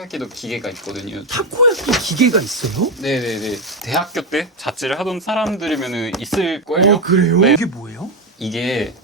타코야키도 기계가 있거든요. 타코야키 기계가 있어요? 네네네. 대학교 때 자취를 하던 사람들이면 있을 거예요. 어 그래요? 네. 이게 뭐예요? 이게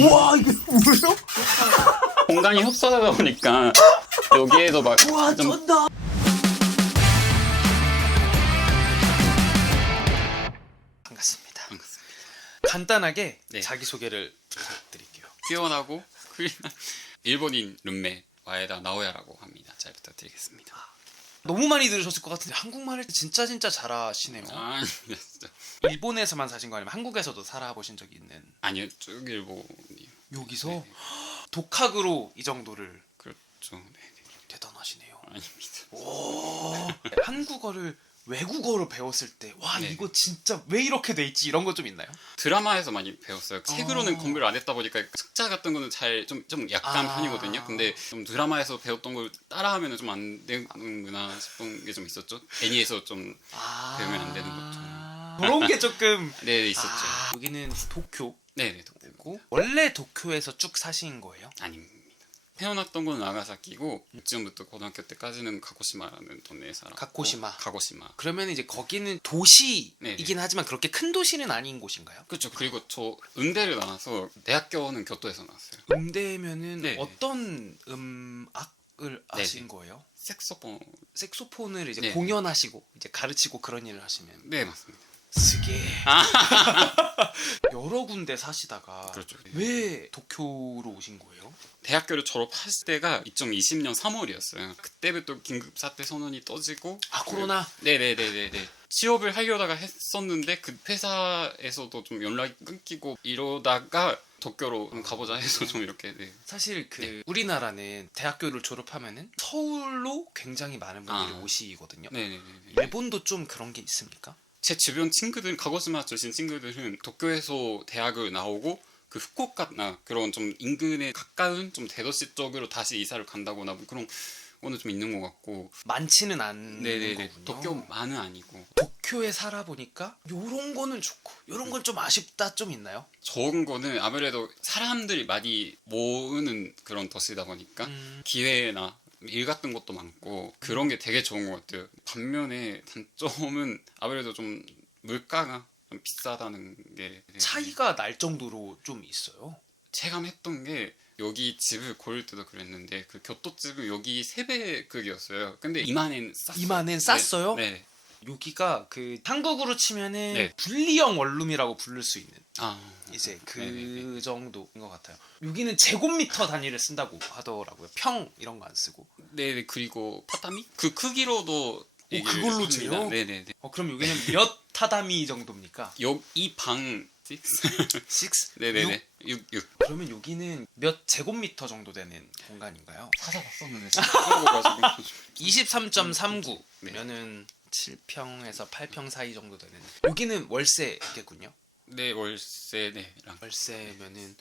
우와 이게 뭐예요? 공간이 협소하다 보니까 여기에서 우와 막좀 쩐다. 반갑습니다. 간단하게 네. 자기 소개를 부탁드릴게요. 뛰어나고 일본인 룸메 와에다 나오야라고 합니다. 잘 부탁드리겠습니다. 너무 많이 들으셨을 것 같은데 한국말을 진짜 진짜 잘하시네요. 아, 네, 진짜. 일본에서만 사신 거 아니면 한국에서도 살아보신 적이 있는 아니요, 쭉 일본이 여기서 네. 독학으로 이 정도를 그렇죠. 네, 네. 대단하시네요. 아닙니다. 오, 한국어를 외국어로 배웠을 때 와 네. 이거 진짜 왜 이렇게 돼 있지 이런 거 좀 있나요? 드라마에서 많이 배웠어요. 책으로는 아. 공부를 안 했다 보니까 숫자 같은 거는 잘 좀 좀 약한 아. 편이거든요. 근데 좀 드라마에서 배웠던 걸 따라하면 좀 안 되는구나 싶은 게 좀 있었죠. 애니에서 좀 아, 배우면 안 되는 것도. 그런 게 조금 네, 있었죠. 아, 여기는 도쿄고 네, 네, 독고 원래 도쿄에서 쭉 사신 거예요? 아닙니다. 태어났던 건 나가사키고 유치원부터 고등학교 때까지는 가고시마라는 동네에 살았고 가고시마. 가고시마. 그러면 이제 거기는 도시이긴 네네. 하지만 그렇게 큰 도시는 아닌 곳인가요? 그렇죠. 그리고 저 음대를 나와서 대학교는 교토에서 나왔어요. 음대면은 네. 어떤 음악을 네네. 하신 거예요? 색소폰. 색소폰을 이제 네. 공연하시고 이제 가르치고 그런 일을 하시면 네, 맞습니다. 쓰게 여러 군데 사시다가 그렇죠. 왜 도쿄로 오신 거예요? 대학교를 졸업했을 때가 2020년 3월이었어요. 그때부터 긴급 사태 선언이 떠지고 아 코로나 네네네네네. 취업을 하려다가 했었는데 그 회사에서도 좀 연락이 끊기고 이러다가 도쿄로 좀 가보자 해서 좀 이렇게 네. 사실 그 네. 우리나라는 대학교를 졸업하면은 서울로 굉장히 많은 분들이 아. 오시거든요. 네네네. 일본도 좀 그런 게 있습니까? 제 주변 친구들 가고시마 출신 친구들은 도쿄에서 대학을 나오고 그 후쿠오카나 그런 좀 인근에 가까운 좀 대도시 쪽으로 다시 이사를 간다거나 뭐 그런 거는 좀 있는 것 같고 많지는 않은 네네네 거군요. 도쿄만은 아니고 도쿄에 살아보니까 요런 거는 좋고 요런 건 좀 아쉽다 좀 있나요? 적은 거는 아무래도 사람들이 많이 모으는 그런 도시다 보니까 음. 기회나 일 같은 것도 많고 그런 게 되게 좋은 것 같아요. 반면에 단점은 아무래도 좀 물가가 좀 비싸다는 게 차이가 날 정도로 좀 있어요. 체감했던 게 여기 집을 고를 때도 그랬는데 그 교토집은 여기 세배 크기였어요. 근데 이만엔 쌌어요. 이만엔 쌌어요? 네. 네. 여기가 그 한국으로 치면은 네. 분리형 원룸이라고 부를 수 있는 아 이제 그 네네네. 정도인 것 같아요. 여기는 제곱미터 단위를 쓴다고 하더라고요. 평 이런 거 안 쓰고. 네 그리고 파타미 그 크기로도 얘기를 그걸로. 재요? 네네네. 어 그럼 여기는 몇 타다미 정도입니까? 여이방 6? 6? 네네네. 6 6. 그러면 여기는 몇 제곱미터 정도 되는 공간인가요? 찾아봤었는데 찾아봐가지고 23.39면은 7평에서 8평 사이 정도 되는. 여기는 월세겠군요. 네 월세 네랑 월세면은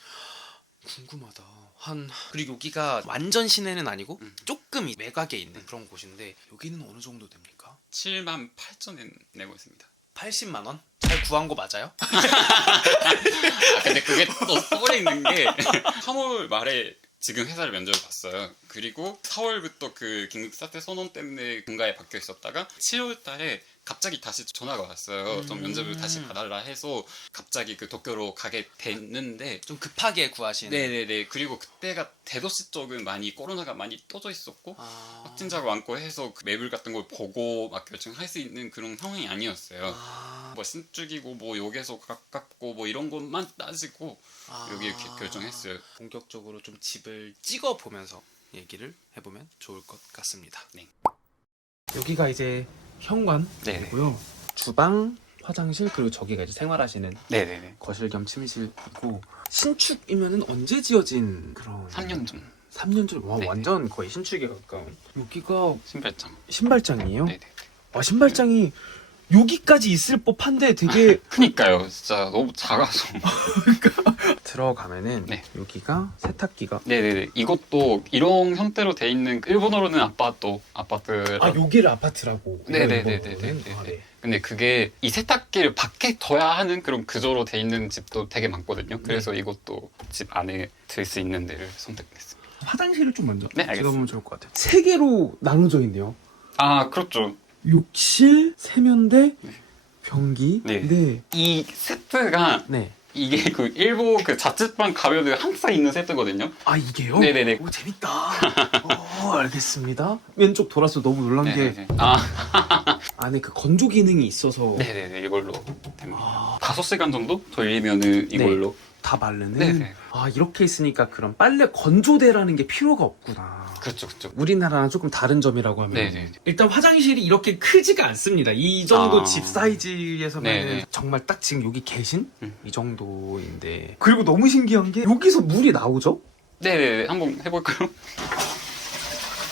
궁금하다. 한 그리고 여기가 완전 시내는 아니고 음. 조금 이 외곽에 있는 그런 곳인데 여기는 어느 정도 됩니까? 7만 8천엔 내고 있습니다. 80만 원? 잘 구한 거 맞아요? 아 근데 그게 또 서울에 있는 게 3월 말에 지금 회사를 면접을 봤어요. 그리고 4월부터 그 긴급 사태 선언 때문에 공가에 박혀 있었다가 7월 달에 갑자기 다시 전화가 왔어요. 좀 음. 면접을 다시 봐달라 해서 갑자기 그 도쿄로 가게 됐는데 좀 급하게 구하신. 네네네. 그리고 그때가 대도시 쪽은 많이 코로나가 많이 떠져 있었고 아... 확진자가 많고 해서 그 매물 같은 걸 보고 막 결정할 수 있는 그런 상황이 아니었어요. 아... 뭐 신축이고 뭐 여기서 가깝고 뭐 이런 것만 따지고 아... 여기 이렇게 결정했어요. 본격적으로 좀 집을 찍어 보면서 얘기를 해보면 좋을 것 같습니다. 네. 여기가 이제 현관이고요. 주방, 화장실 그리고 저기가 이제 생활하시는 네네네. 거실 겸 침실이고 신축이면은 언제 지어진 그런 3년 전 3년 전 와 네네. 완전 거의 신축에 가까운 여기가 신발장. 신발장이에요? 네네. 아 신발장이 여기까지 있을 법한데 되게 그니까요. 진짜 너무 작아서. 들어가면은 네. 여기가 세탁기가 네네네. 이것도 이런 형태로 돼 있는 일본어로는 아파트 아파트. 아 여기를 아파트라고 네네네네네. 일본어로는? 아, 네. 근데 그게 이 세탁기를 밖에 둬야 하는 그런 구조로 돼 있는 집도 되게 많거든요. 그래서 이것도 집 안에 들 수 있는 데를 선택했습니다. 화장실을 좀 먼저 네, 알겠습니다. 찍어보면 좋을 것 같아요. 세 개로 나눠져 있네요. 아 그렇죠. 욕실, 세면대, 변기. 네. 네. 이 세트가 네. 이게 그 일본 그 자취방 가면은 항상 있는 세트거든요. 아 이게요? 네네네. 오 재밌다. 어 알겠습니다. 왼쪽 돌아서 너무 놀란 게 네네네. 아 안에 그 건조 기능이 있어서 네네네 이걸로 됩니다. 아, 다섯 시간 정도 돌리면은 이걸로. 다 마르는. 네네. 아 이렇게 있으니까 그런 빨래 건조대라는 게 필요가 없구나. 그렇죠 그렇죠. 우리나라랑 조금 다른 점이라고 하면 네네. 일단 화장실이 이렇게 크지가 않습니다. 이 정도 아. 집 사이즈에서는 네네. 정말 딱 지금 여기 계신 음. 이 정도인데 그리고 너무 신기한 게 여기서 물이 나오죠? 네 네 네 한번 해볼까요?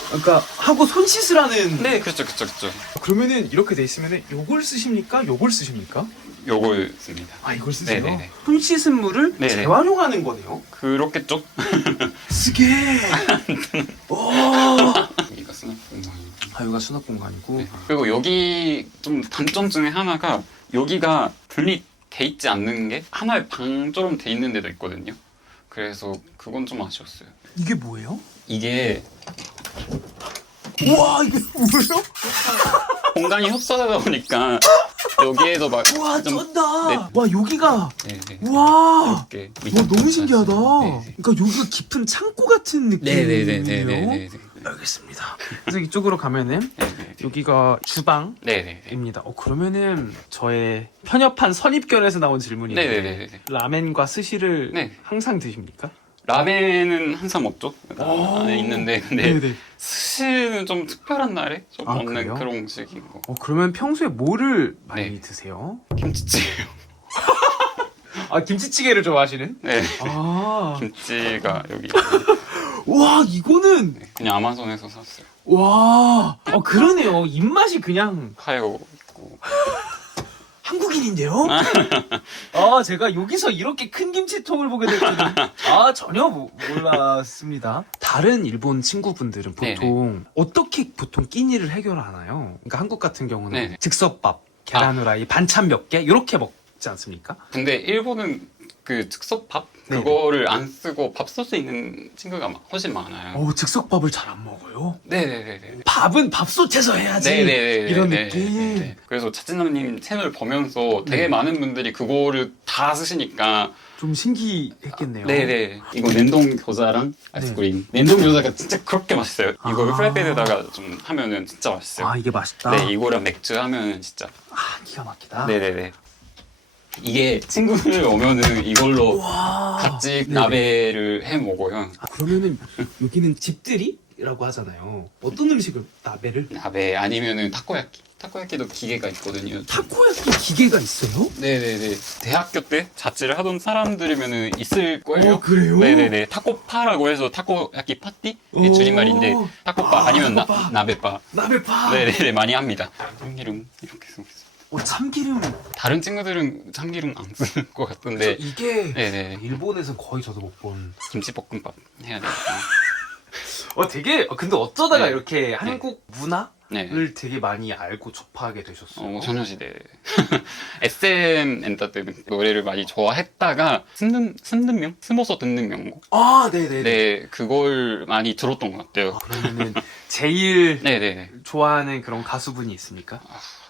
그러니까 하고 손 씻으라는 네 그렇죠 그렇죠 그렇죠. 그러면은 이렇게 돼 있으면은 요걸 쓰십니까? 요걸 쓰십니까? 요걸 씁니다. 아 이걸 쓰세요? 네네네. 손 씻은 물을 네네. 재활용하는 거네요. 그렇겠죠? 쓰게. 오. 이거 쓰는 공간이. 아 여기가 수납 공간이고. 네. 그리고 여기 좀 단점 중에 하나가 여기가 분리돼 있지 않는 게 하나의 방처럼 돼 있는 데도 있거든요. 그래서 그건 좀 아쉬웠어요. 이게 뭐예요? 이게 우와 이게 뭐예요? 공간이 협소하다 보니까 여기에도 막 우와 좀- 쩐다. 네. 와 여기가 네, 네. 우와. 이렇게 와 너무 신기하다. 네, 네. 그러니까 여기가 깊은 창고 같은 느낌이에요. 네네네네네네. 알겠습니다. 그래서 이쪽으로 가면은 네 네. 여기가 주방입니다. 네네네. 어 그러면은 저의 편협한 선입견에서 나온 질문인데 네 네 네 네. 라멘과 스시를 네. 항상 드십니까? 라멘은 항상 먹죠. 오. 안에 있는데 근데 네네. 스시는 좀 특별한 날에 좀 아, 먹는 그래요? 그런 음식인 거. 어 그러면 평소에 뭐를 많이 네. 드세요? 김치찌개요. 아 김치찌개를 좋아하시는? 네. 아, 김치가 여기 와 이거는 네, 그냥 아마존에서 샀어요. 와, 어 그러네요. 입맛이 그냥 파이고 있고. 한국인인데요? 아, 제가 여기서 이렇게 큰 김치통을 보게 될 줄은 아, 전혀 모- 몰랐습니다. 다른 일본 친구분들은 보통 어떻게 보통 끼니를 해결하나요? 그러니까 한국 같은 경우는 네네. 즉석밥, 계란 후라이, 반찬 몇 개 이렇게 먹지 않습니까? 근데 일본은 그 즉석밥 네네. 그거를 안 쓰고 밥 쓸 수 있는 친구가 마- 훨씬 많아요. 어, 즉석밥을 잘 안 먹어요. 네네네네. 밥은 밥솥에서 해야지. 네네네. 이런 느낌. 그래서 차진남님 채널 보면서 되게 네. 많은 분들이 그거를 다 쓰시니까 좀 신기했겠네요. 네네. 이거 냉동 교자랑 아이스크림. 냉동 교자가 진짜 그렇게 맛있어요. 이거 아. 프라이팬에다가 좀 하면은 진짜 맛있어요. 아, 이게 맛있다. 네, 이거랑 맥주 하면은 진짜. 아, 기가 막히다. 네네네. 이게 친구들 오면은 이걸로 와. 같이 네네. 나베를 해 먹어요. 아, 그러면은 여기는 집들이라고 하잖아요. 어떤 음식을 나베를? 나베 아니면은 타코야끼. 타코야끼도 기계가 있거든요. 타코야끼 기계가 있어요? 네네네. 대학교 때 자취를 하던 사람들이면은 있을 거예요. 어, 그래요? 네네네. 타코파라고 해서 타코야끼 파티? 오. 네, 줄임말인데 타코파 아, 아, 니면 타코파. 나베파. 나베파. 네네네. 많이 합니다. 참기름 이렇게 쓰고 있어요. 어, 참기름. 다른 친구들은 참기름 안 쓰는 것저 같은데. 이게 네네. 일본에서 거의 저도 못 본. 김치볶음밥 해야 되니까. 어, 되게 어, 근데 어쩌다가 네. 이렇게 한국 문화를 네. 되게 많이 알고 접하게 되셨어요. 어, 소녀시대. SM 엔터테인먼트 노래를 많이 좋아했다가 듣는, 듣는 명? 숨어서 듣는 명곡? 아, 네네네. 네, 그걸 많이 들었던 것 같아요. 아, 그러면은 제일 네네네. 좋아하는 그런 가수분이 있습니까?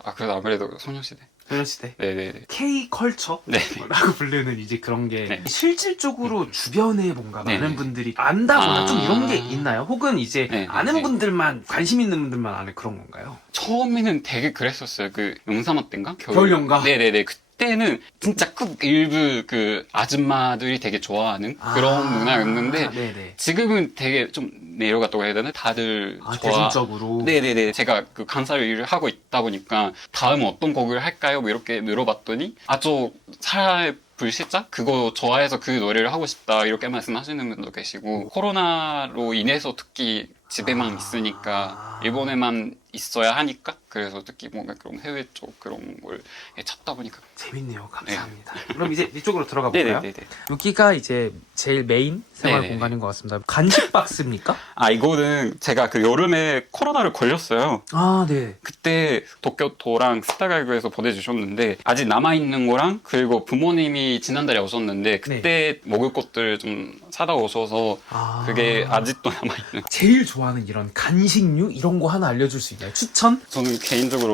아, 그래도 아무래도 소녀시대. 소녀시대. 네네네. K 컬처? 네. 라고 부르는 이제 그런 게 네. 실질적으로 주변에 뭔가 네, 많은 네. 분들이 안다거나 아. 좀 이런 게 있나요? 혹은 이제 네, 네, 아는 네. 분들만 관심 있는 분들만 아는 그런 건가요? 처음에는 되게 그랬었어요. 그 용사마 때인가? 겨울 연가? 네네네. 그 때는 진짜 크 일부 그 아줌마들이 되게 좋아하는 그런 아, 문화였는데 네네. 지금은 되게 좀 내려갔다고 해야 되나? 다들 아, 좋아. 대중적으로. 네네네. 제가 그 강사를 일을 하고 있다 보니까 다음은 어떤 곡을 할까요? 뭐 이렇게 물어봤더니 아, 저 사라의 불시작? 그거 좋아해서 그 노래를 하고 싶다. 이렇게 말씀하시는 분도 계시고 코로나로 인해서 특히 집에만 아. 있으니까 일본에만 있어야 하니까 그래서 특히 뭔가 그런 해외 쪽 그런 걸 찾다 보니까 재밌네요. 감사합니다. 그럼 이제 이쪽으로 들어가 네네네 볼까요? 여기가 이제 제일 메인 생활 네네네. 공간인 것 같습니다. 간식 박스입니까? 아 이거는 제가 그 여름에 코로나를 걸렸어요 아, 네. 그때 도쿄도랑 스타갈그에서 보내주셨는데 아직 남아 있는 거랑 그리고 부모님이 지난달에 오셨는데 그때 먹을 것들 좀 사다 오셔서 아. 그게 아직도 남아 있는 제일 좋 아하는 이런 간식류 이런 거 하나 알려줄 수 있나요? 추천? 저는 개인적으로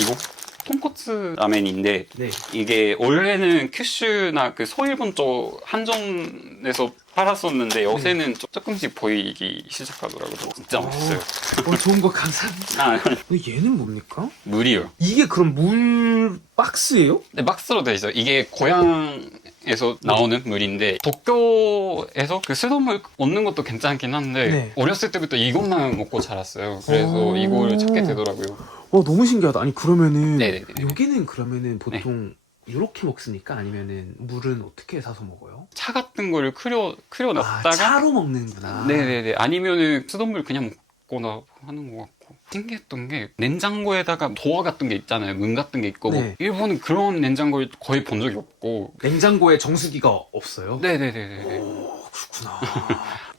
이거 통코츠 라멘인데 네. 이게 원래는 큐슈나 그 소일본 쪽 한정에서 팔았었는데 요새는 좀 조금씩 보이기 시작하더라고요. 진짜 어. 맛있어요. 어, 좋은 거 감사합니다. 아, 어, 얘는 뭡니까? 물이요. 이게 그럼 물 박스예요? 네, 박스로 돼 있어요. 이게 고향 에서 나오는 물인데 도쿄에서 그 수돗물 얻는 것도 괜찮긴 한데 네. 어렸을 때부터 이것만 먹고 자랐어요. 그래서 오. 이거를 찾게 되더라고요. 와 너무 신기하다. 아니 그러면은 네네네. 여기는 그러면은 보통 이렇게 먹습니까? 아니면은 물은 어떻게 사서 먹어요? 차 같은 거를 끓여 끓여 아, 놨다가 차로 먹는구나. 네네네. 아니면은 수돗물 그냥 먹거나 하는 것 같고. 신기했던 게 냉장고에다가 도화 같은 게 있잖아요. 문 같은 게 있고. 네. 일본은 그런 냉장고를 거의 본 적이 없고. 냉장고에 정수기가 없어요? 네네네네. 오 그렇구나.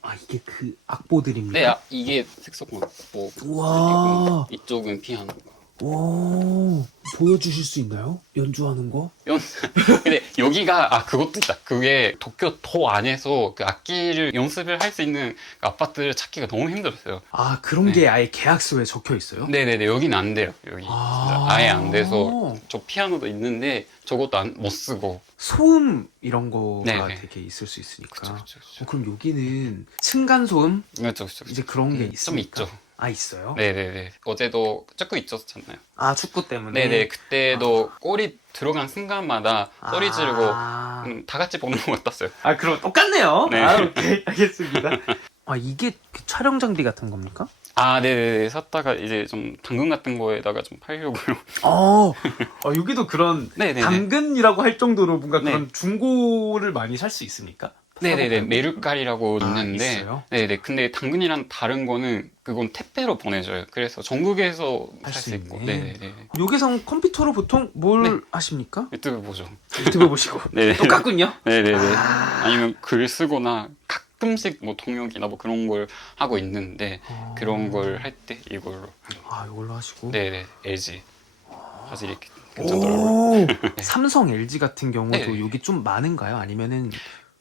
아 이게 그 악보들입니까? 네, 아, 이게 색소폰 뭐 우와. 이쪽은 피아노. 와 보여주실 수 있나요? 연주하는 거? 연- 근데 여기가 아 그것도 있다. 그게 도쿄 도 안에서 그 악기를 연습을 할 수 있는 그 아파트를 찾기가 너무 힘들었어요. 아 그런 네. 게 아예 계약서에 적혀 있어요? 네네네 여기는 안 돼요. 여기 아. 진짜 아예 안 돼서 저 피아노도 있는데 저것도 안, 못 쓰고. 소음 이런 거가 네네. 되게 있을 수 있으니까. 그쵸 그쵸 그쵸. 어, 그럼 여기는 층간 소음 그쵸 그쵸. 이제 그런 게 음, 있습니까? 좀 있죠. 아 있어요? 네네네. 어제도 조금 있었잖아요. 아 축구 때문에. 네네. 그때도 골이 들어간 순간마다 소리 지르고 아, 음, 다 같이 보는 것 같았어요. 아 그럼 똑같네요. 네. 아 오케이 알겠습니다. 아 이게 그 촬영 장비 같은 겁니까? 아, 네네네. 샀다가 이제 좀 당근 같은 거에다가 좀 팔려고요. 어, 어, 여기도 그런 네네네. 당근이라고 할 정도로 뭔가 네. 그런 중고를 많이 살 수 있습니까? 네네네. 메르카리라고 아, 있는데. 있어요? 네네. 근데 당근이랑 다른 거는 그건 택배로 보내줘요. 그래서 전국에서 할살수수 있고. 네네네. 여기서 컴퓨터로 보통 뭘 네. 하십니까? 유튜브 보죠. 유튜브 보시고 네네. 똑같군요. 네네네. 아. 아니면 글 쓰거나 가끔씩 뭐 통역이나 뭐 그런 걸 하고 있는데 그런 걸 할 때 이걸로. 아 이걸로 하시고. 네네. LG. 화질이 괜찮더라고요. 오, 삼성, LG 같은 경우도 네네. 여기 좀 많은가요? 아니면은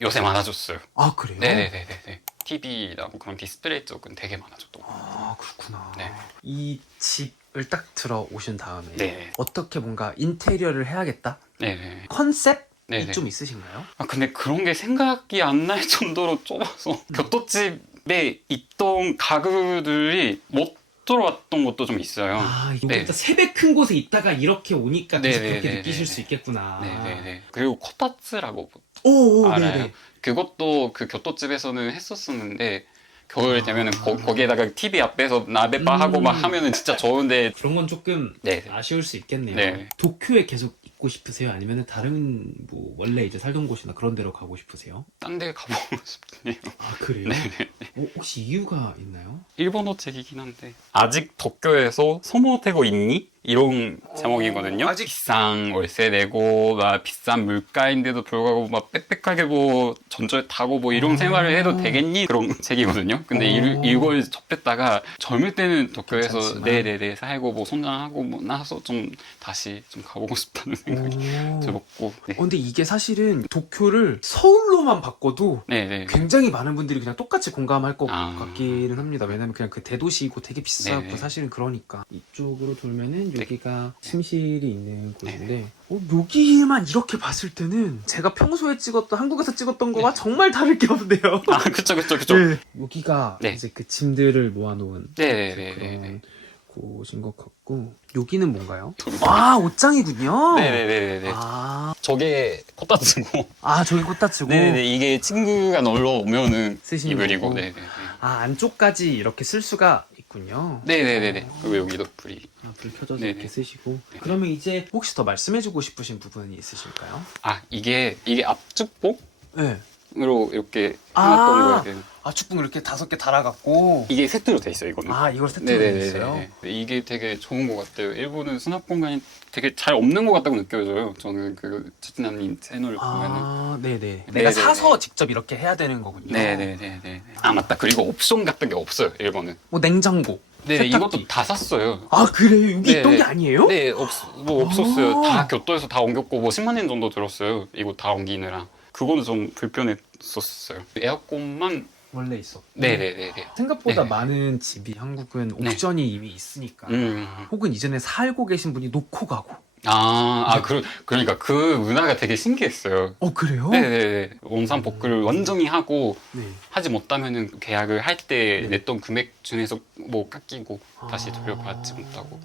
요새 많아졌어요. 아 그래요? 네네네네. TV나 뭐 그런 디스플레이 쪽은 되게 많아졌던 것 같아요. 아 그렇구나. 네. 이 집을 딱 들어오신 다음에 네. 어떻게 뭔가 인테리어를 해야겠다 네네. 컨셉이 네네. 좀 있으신가요? 아 근데 그런 게 생각이 안 날 정도로 좁아서 교토집에 있던 가구들이 못 들어왔던 것도 좀 있어요. 아 네. 여기보다 세배 큰 곳에 있다가 이렇게 오니까 계속 네네네네. 그렇게 느끼실 수 있겠구나. 네네네. 그리고 코타츠라고 오 오 알아요. 네네. 그것도 그 교토집에서는 했었었는데 겨울 되면은 거, 거기에다가 TV 앞에서 나베바 하고 막 음. 하면은 진짜 좋은데 그런 건 조금 네. 아쉬울 수 있겠네요. 네. 도쿄에 계속 있고 싶으세요? 아니면 다른 뭐 원래 이제 살던 곳이나 그런 데로 가고 싶으세요? 딴 데 가보고 싶네요. 아 그래요? 네. 어, 혹시 이유가 있나요? 일본어 책이긴 한데 아직 도쿄에서 소모되고 있니? 이런 제목이거든요. 아직- 비싼 월세 내고 막 비싼 물가인데도 불구하고 막 빽빽하게 뭐 전철 타고 뭐 이런 아. 생활을 해도 되겠니? 그런 책이거든요. 근데 어. 이, 이걸 접했다가 젊을 때는 도쿄에서. 네네네 살고 뭐 성장하고 뭐 나서 좀 다시 좀 가보고 싶다는 생각이 오. 들었고 네. 어, 근데 이게 사실은 도쿄를 서울로만 바꿔도 네네 굉장히 많은 분들이 그냥 똑같이 공감할 것 아. 같기는 합니다. 왜냐면 그냥 그 대도시이고 되게 비싸고 네네. 사실은 그러니까 이쪽으로 돌면은 네. 여기가 침실이 있는 곳인데 어, 여기만 이렇게 봤을 때는 제가 평소에 찍었던 한국에서 찍었던 거와 정말 다를 게 없네요. 아 그쵸 그쵸 그쵸. 네. 여기가 네. 이제 그 짐들을 모아놓은 네네네네 그런 곳인 것 같고 여기는 뭔가요? 아 옷장이군요. 네네네네 아, 저게 코타츠고. 아 저기 꽃다치고? 네네 이게 친구가 놀러 오면은 쓰시는 입으리고. 거고. 네네. 아 안쪽까지 이렇게 쓸 수가 있군요. 네네네네 그리고 여기도 불이 아, 불 켜져서 네네. 이렇게 쓰시고 그러면 이제 혹시 더 말씀해주고 싶으신 부분이 있으실까요? 아 이게 이게 앞쪽복 네. 축분으로 이렇게 아. 해놨던 거예요. 아 축분 이렇게 다섯 개 달아갖고 이게 세트로 돼 있어요, 이거는. 아 이걸 세트로 돼 있어요. 네네네. 이게 되게 좋은 것 같아요. 일본은 수납 공간이 되게 잘 없는 것 같다고 느껴져요. 저는 그 차진아님 채널을 보면은. 아 네네. 네네네. 내가 사서 직접 이렇게 해야 되는 거군요. 네네네네. 아 맞다. 그리고 옵션 같은 게 없어요. 일본은. 뭐 냉장고. 네, 세탁기. 이것도 다 샀어요. 아 그래요? 여기 네, 있던 네. 게 아니에요? 네, 없, 뭐 없었어요. 아. 다 교토에서 다 옮겼고 뭐 10만 엔 정도 들었어요. 이거 다 옮기느라. 그거는 좀 불편했었어요. 에어컨만 원래 있어. 네네네네. 생각보다 네. 많은 집이 한국은 네. 옵션이 이미 있으니까. 음. 혹은 이전에 살고 계신 분이 놓고 가고. 아, 아, 그, 그러니까 그 문화가 되게 신기했어요. 어 그래요? 네네네. 원산 복구를 완전히 하고 네. 하지 못하면은 계약을 할 때 네. 냈던 금액 중에서 뭐 깎이고 다시 아. 돌려받지 못하고.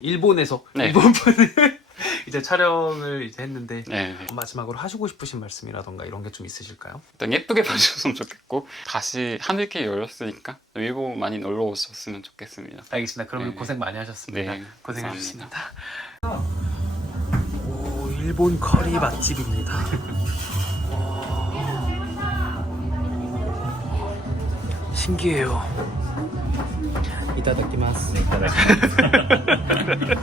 일본에서 네. 일본 분을 이제 촬영을 이제 했는데 네. 마지막으로 하시고 싶으신 말씀이라던가 이런 게 좀 있으실까요? 일단 예쁘게 봐주셨으면 좋겠고 다시 하늘길 열렸으니까 일본 많이 놀러 오셨으면 좋겠습니다. 알겠습니다. 그러면 네. 고생 많이 하셨습니다. 네, 고생하셨습니다. 오, 일본 커리 맛집입니다. 와. 신기해요. 이따다키마스.